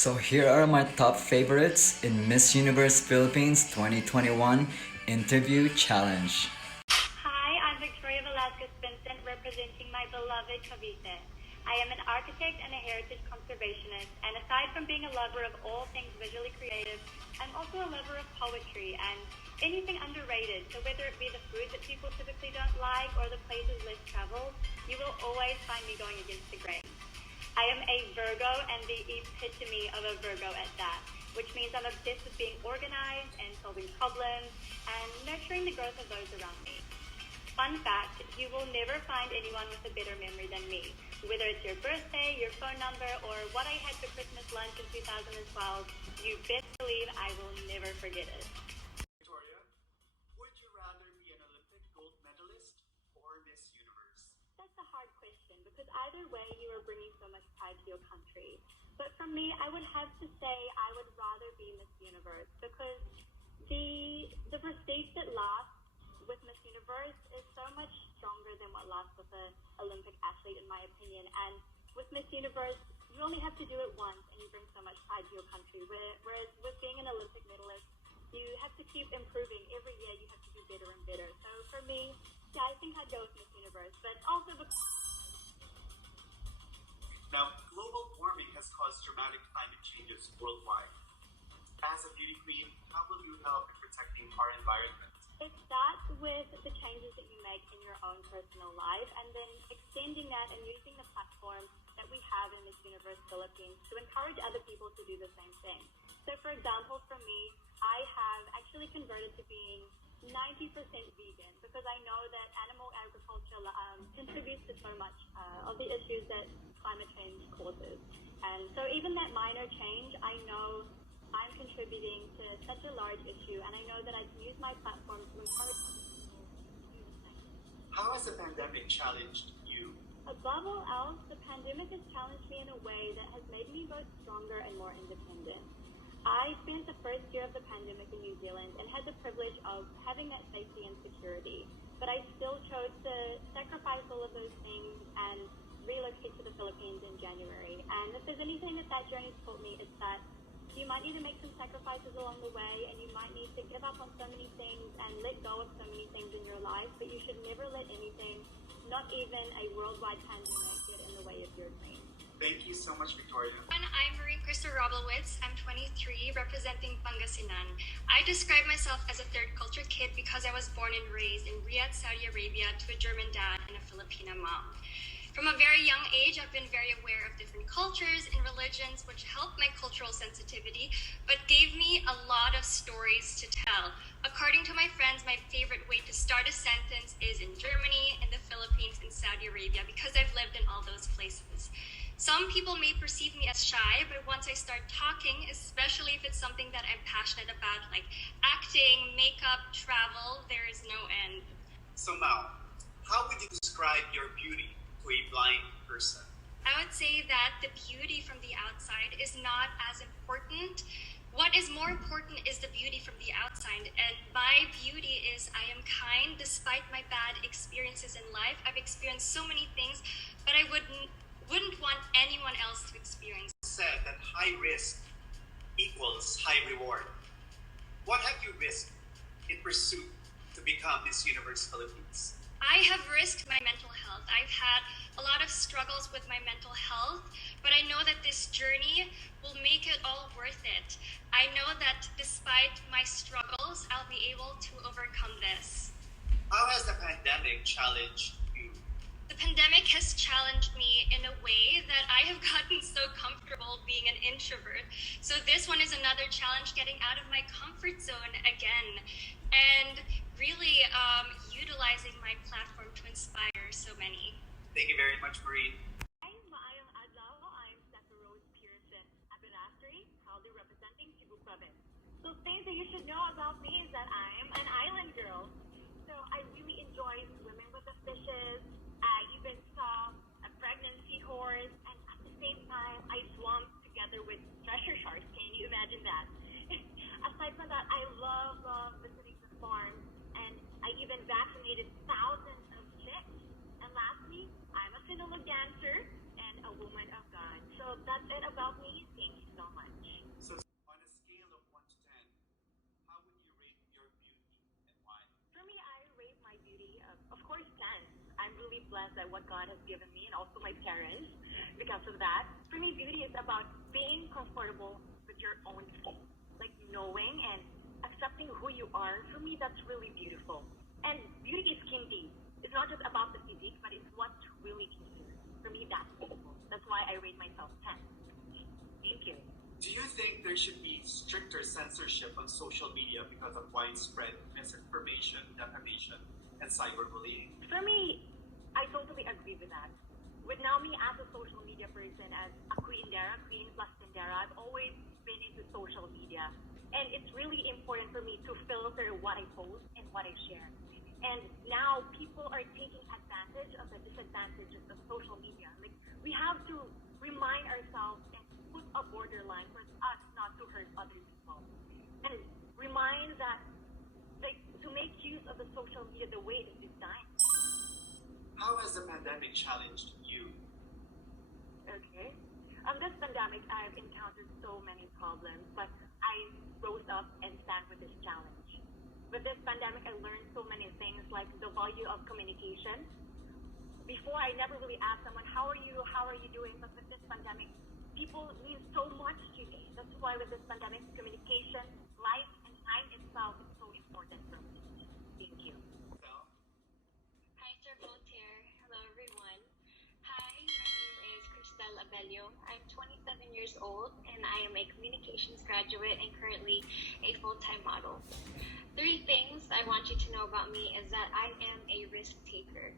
So here are my top favorites in Miss Universe Philippines 2021 Interview Challenge. Hi, I'm Victoria Velasquez Vincent, representing my beloved Cavite. I am an architect and a heritage conservationist, and aside from being a lover of all things visually creative, I'm also a lover of poetry and anything underrated. So whether it be the food that people typically don't like or the places less traveled, you will always find me going against the grain. I am a Virgo and the epitome of a Virgo at that, which means I'm obsessed with being organized and solving problems and nurturing the growth of those around me. Fun fact, you will never find anyone with a better memory than me. Whether it's your birthday, your phone number, or what I had for Christmas lunch in 2012, you best believe I will never forget it. Victoria, would you rather be an Olympic gold medalist or Miss Universe? That's a hard question because either way you are bringing so much pride to your country. But for me, I would have to say I would rather be Miss Universe because the prestige that lasts with Miss Universe is so much stronger than what lasts with an Olympic athlete, in my opinion. And with Miss Universe, you only have to do it once, and you bring so much pride to your country. Whereas with being an Olympic medalist, you have to keep improving every year. You have to do better and better. So for me, yeah, I think I'd go with Miss Universe, but also because Now, global warming has caused dramatic climate changes worldwide. As a beauty queen, how will you help in protecting our environment? it starts with the changes that you make in your own personal life and then extending that and using the platform that we have in Miss Universe Philippines to encourage other people to do the same thing. So for example, for me, I have actually converted to being 90% vegan because I know that animal agriculture contributes to so much of the issues that climate change causes. And so even that minor change, I know I'm contributing to such a large issue, and I know that I can use my platform to encourage people to do the same. How has the pandemic challenged you? Above all else, the pandemic has challenged me in a way that has made me both stronger and more independent. I spent the first year of the pandemic in New Zealand and had the privilege of having that safety and security, but I still chose to sacrifice all of those things and relocate to the Philippines in January. And if there's anything that that journey's taught me, it's that you might need to make some sacrifices along the way, and you might need to give up on so many things and let go of so many things in your life, but you should never let anything, not even a worldwide pandemic, get in the way of your dreams. Thank you so much, Victoria. I'm Marie Krista Roblewitz. I'm 23, representing Pangasinan. I describe myself as a third culture kid because I was born and raised in Riyadh, Saudi Arabia, to a German dad and a Filipina mom. From a very young age, I've been very aware of different cultures and religions, which helped my cultural sensitivity, but gave me a lot of stories to tell. According to my friends, my favorite way to start a sentence is in Germany, in the Philippines, and Saudi Arabia, because I've lived in all those places. Some people may perceive me as shy, but once I start talking, especially if it's something that I'm passionate about, like acting, makeup, travel, there is no end. So now, how would you describe your beauty to a blind person? I would say that the beauty from the outside is not as important. What is more important is the beauty from the outside. And my beauty is I am kind despite my bad experiences in life. I've experienced so many things, but I wouldn't want anyone else to experience. Said that high risk equals high reward. What have you risked in pursuit to become Miss Universe Philippines? I have risked my mental health. I've had a lot of struggles with my mental health, but I know that this journey will make it all worth it. I know that despite my struggles, I'll be able to overcome this. How has the pandemic challenged you? The pandemic has challenged me in a way that I have gotten so comfortable being an introvert. So this one is another challenge, getting out of my comfort zone again. And really utilizing my platform to inspire so many. Thank you very much, Marie. I'm Maayong Adlaw. I'm Steffa Rose Pearson Abinastri, proudly representing Cebu Province. So things that you should know about me is that I'm an island girl. So I really enjoy swimming with the fishes. I even saw a pregnant seahorse, and at the same time, I swam together with treasure sharks. Can you imagine that? Aside from that, I love visiting the farms, and I even vaccinated thousands of chicks. And lastly, I'm a Sinulog dancer and a woman of God. So that's it about me. Thank you so much. blessed at what God has given me and also my parents because of that. For me, beauty is about being comfortable with your own skin, like knowing and accepting who you are. For me, that's really beautiful. And beauty is skin deep. It's not just about the physique, but it's what really can heal. For me, that's beautiful. That's why I rate myself 10. Thank you. Do you think there should be stricter censorship on social media because of widespread misinformation, defamation, and cyberbullying? For me, I totally agree with that. With now me as a social media person, as a queen plus Tindera, I've always been into social media. And it's really important for me to filter what I post and what I share. And now people are taking advantage of the disadvantages of social media. Like, we have to remind ourselves and put a borderline for us not to hurt other people. And remind that, like, to make use of the social media the way it is designed. How has the pandemic challenged you? Okay. This pandemic, I've encountered so many problems, but I rose up and stand with this challenge. With this pandemic, I learned so many things, like the value of communication. Before, I never really asked someone, how are you doing? But with this pandemic, people mean so much to me. That's why with this pandemic, communication, life, and time itself is so important for me. Thank you. Hi, Sir Voltaire. Hello, everyone. Hi, my name is Cristel Abello. I'm 27 years old, and I am a communications graduate and currently a full-time model. 3 things I want you to know about me is that I am a risk taker.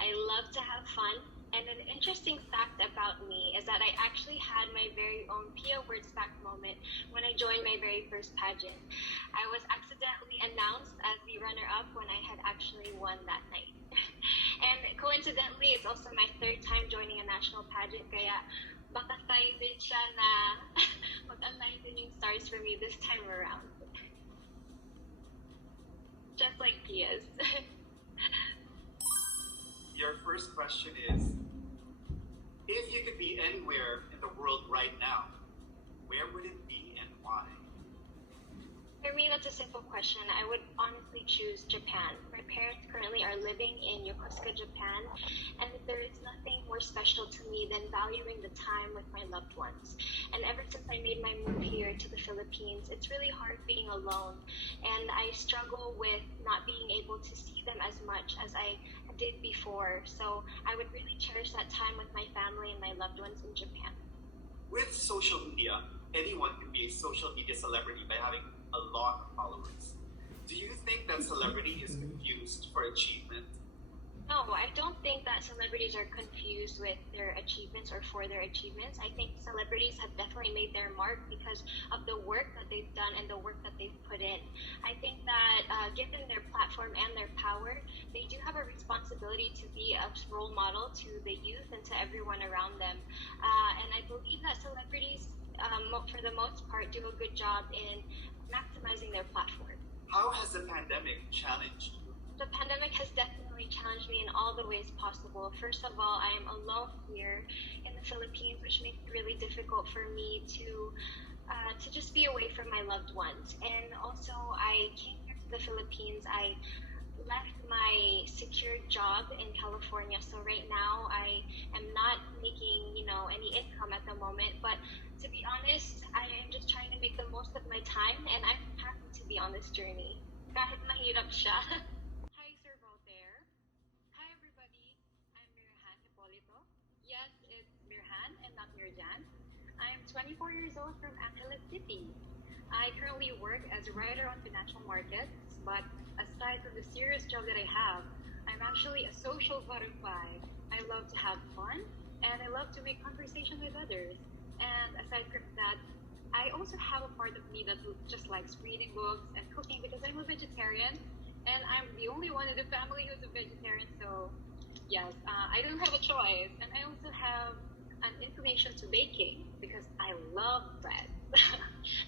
I love to have fun, and an interesting fact about me is that I actually had my very own Pia Wurtzbach moment when I joined my very first pageant. I was accidentally announced as the runner-up when I had actually won that night. And coincidentally, it's also my 3rd time joining a national pageant, kaya baka tayo din siya na mag-align din yung stars for me this time around. Just like Pia's. Your first question is, if you could be anywhere in the world right now, where would it be and why? For me, that's a simple question. I would honestly choose Japan. My parents currently are living in Yokosuka, Japan, and there is nothing more special to me than valuing the time with my loved ones. And ever since I made my move here to the Philippines, it's really hard being alone, and I struggle with not being able to see them as much as I did before. So I would really cherish that time with my family and my loved ones in Japan. With social media, anyone can be a social media celebrity by having a lot of followers. Do you think that celebrity is confused for achievement? No, I don't think that celebrities are confused with their achievements or for their achievements. I think celebrities have definitely made their mark because of the work that they've done and the work that they've put in. I think that given their platform and their power, they do have a responsibility to be a role model to the youth and to everyone around them. And I believe that celebrities, for the most part, do a good job in maximizing their platform. How has the pandemic challenged you? The pandemic has definitely challenged me in all the ways possible. First of all, I am alone here in the Philippines, which makes it really difficult for me to just be away from my loved ones. And also, I came here to the Philippines. I left my secured job in California, so right now I am not making any income at the moment. But to be honest, I am just trying to make the most of my time, and I'm happy to be on this journey. Kahit mahirap siya. Hi, Sir Voltaire. Hi, everybody. I'm Mirhan Hipolito. Yes, it's Mirhan and not Mirjan. I'm 24 years old from Angeles City. I currently work as a writer on financial markets, but aside from the serious job that I have, I'm actually a social butterfly. I love to have fun, and I love to make conversation with others. And aside from that, I also have a part of me that just likes reading books and cooking because I'm a vegetarian, and I'm the only one in the family who's a vegetarian, so yes, I don't have a choice. And I also have an inclination to baking because I love bread.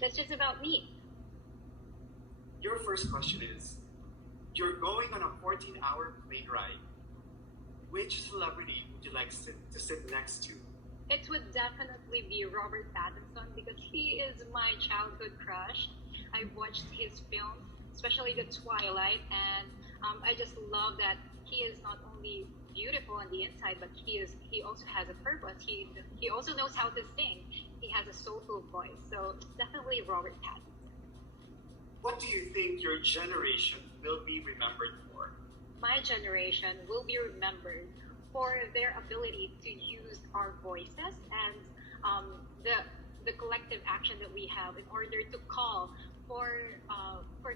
That's just about me. Your first question is, you're going on a 14-hour plane ride. Which celebrity would you like to sit next to? It would definitely be Robert Pattinson because he is my childhood crush. I've watched his films, especially The Twilight, and I just love that he is not only beautiful on the inside, but he also has a purpose. He also knows how to sing. He has a soulful voice. So it's definitely Robert Pattinson. What do you think your generation will be remembered for? My generation will be remembered for their ability to use our voices and the collective action that we have in order to call for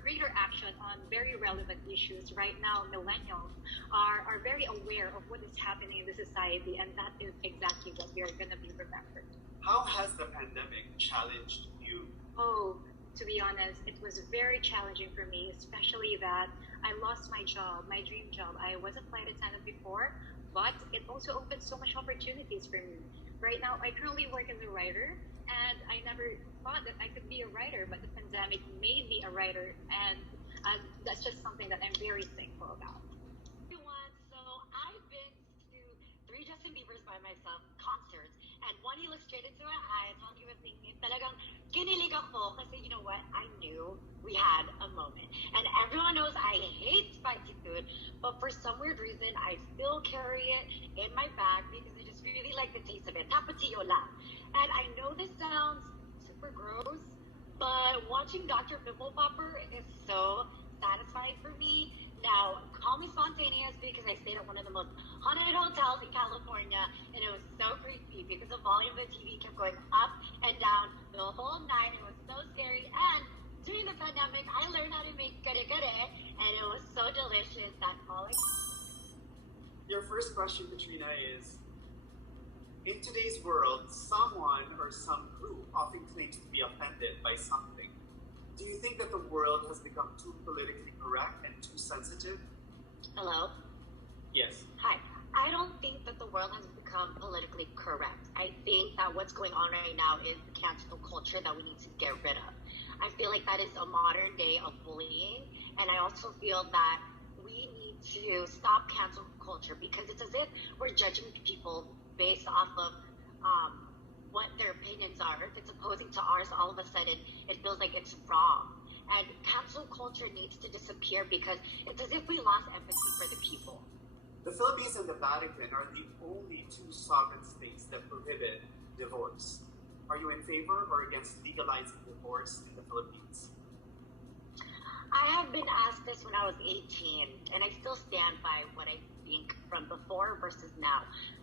greater action on very relevant issues. Right now, millennials are very aware of what is happening in the society, and that is exactly what we are going to be remembered. How has the pandemic challenged you? Oh, to be honest, it was very challenging for me, especially that I lost my job, my dream job. I was a flight attendant before, but it also opened so much opportunities for me. Right now, I currently work as a writer, and I never thought that I could be a writer, but the pandemic made me a writer, and that's just something that I'm very thankful about. Everyone, so I've been to 3 Justin Biebers by myself concerts, and one he looked straight into my eyes while he was singing. Talagang kinilig ako kasi you know what? I knew we had a moment. And everyone knows I hate spicy food, but for some weird reason, I still carry it in my bag because I just really like the taste of it. Tapatio lang. And I know this sounds super gross, but watching Dr. Pimple Popper is so satisfying for me. Now, call me spontaneous because I stayed at one of the most haunted hotels in California, and it was so creepy because the volume of the TV kept going up and down the whole night. It was so scary. And during the pandemic, I learned how to make kare-kare, and it was so delicious. That's all I... Your first question, Katrina, is, in today's world, someone or some group often claims to be offended by something. Do you think that the world has become too politically correct and too sensitive? Hello? Yes. Hi. I don't think that the world has become politically correct. I think that what's going on right now is the cancel culture that we need to get rid of. I feel like that is a modern day of bullying, and I also feel that we need to stop cancel culture because it's as if we're judging people based off of what their opinions are. If it's opposing to ours, all of a sudden it feels like it's wrong. And cancel culture needs to disappear because it's as if we lost empathy for the people. The Philippines and the Vatican are the only 2 sovereign states that prohibit divorce. Are you in favor or against legalizing divorce in the Philippines? I have been asked this when I was 18, and I still stand by what I think from before versus now,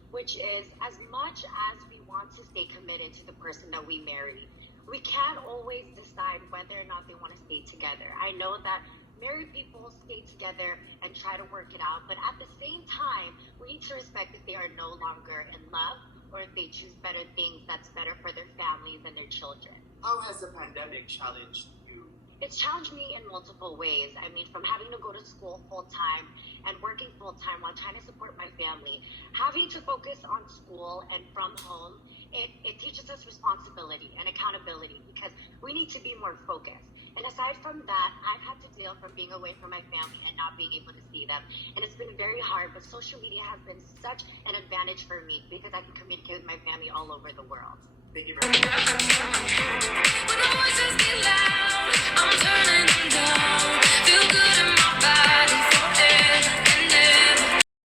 which is as much as we want to stay committed to the person that we marry, we can't always decide whether or not they want to stay together. I know that married people stay together and try to work it out, but at the same time, we need to respect if they are no longer in love or if they choose better things that's better for their families and their children. How has the pandemic challenged you? It's challenged me in multiple ways. I mean, from having to go to school full-time and working full-time while trying to support my family, having to focus on school and from home, it teaches us responsibility and accountability because we need to be more focused. And aside from that, I've had to deal from being away from my family and not being able to see them. And it's been very hard, but social media has been such an advantage for me because I can communicate with my family all over the world. Thank you very much. When the voices get loud, I'm turning them down.